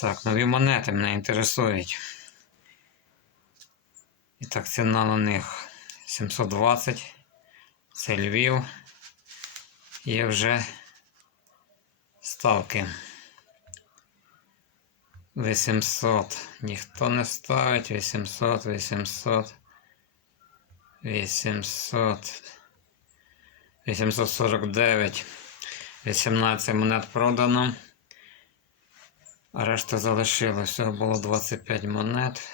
Так, нові монети мене інтересують. І так, ціна на них 720. Це Львів. Є вже ставки. 800. Ніхто не ставить. 800, 800. 800. 849. 18 монет продано. А решта залишилось. Всього було 25 монет.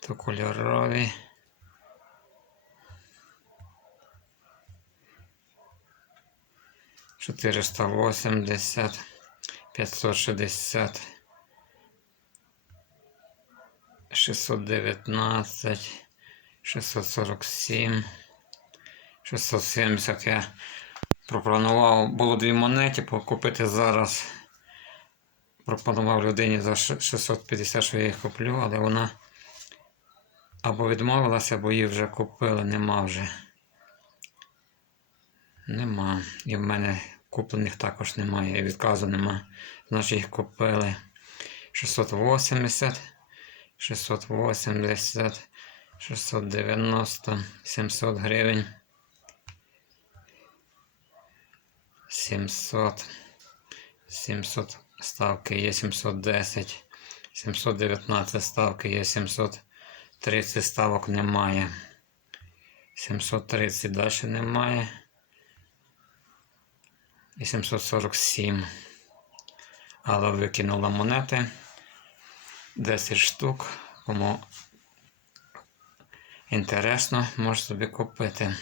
То кольорові. Чотириста восемьдесят, п'ятсот шістдесят, шістсот дев'ятнадцять, шістсот сорок сім, шістсот сімдесят. Я пропонував, було дві монети, купити зараз. Пропонував людині за 650, що я їх куплю, але вона або відмовилася, або її вже купили, нема вже. Нема. І в мене куплених також немає. І відказу нема. Значить їх купили 680, 680, 690, 700 гривень. 700, 700 ставки є 710, 719 ставки є 730 ставок немає. 730 далі немає. І 747. Але викинула монети. 10 штук. Кому інтересно, може собі купити.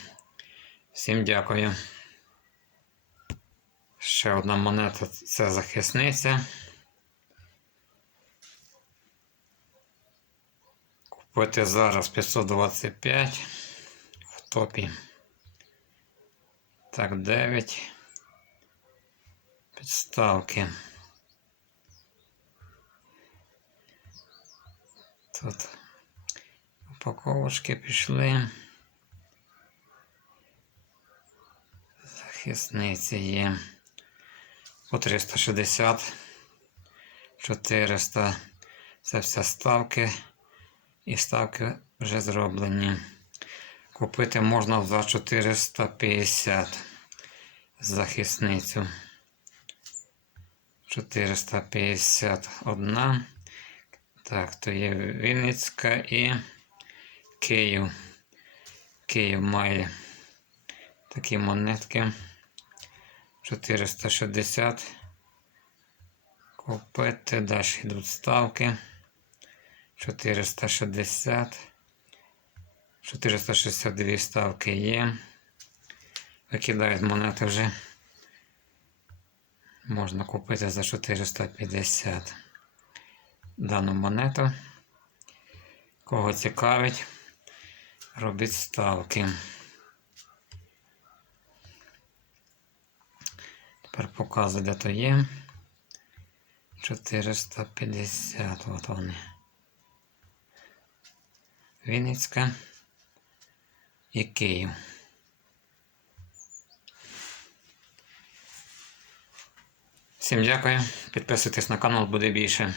Всім дякую. Ще одна монета це захисниця. Купити зараз 525 в топі. Так, 9. Підставки. Тут упаковочки пішли. Захисниці є. По 360, 400. Це все ставки. І ставки вже зроблені. Купити можна за 450 захисницю. 451. Так, то є Вінницька і Київ. Київ має такі монетки. 460. Купити. Далі йдуть ставки. 460. 462 ставки є. Викидають монети вже. Можна купити за 450 дану монету. Кого цікавить, робіть ставки. Тепер показую, де то є. 450, от вони. Вінницька і Київ. Всім дякую. Підписуйтесь на канал, буде більше.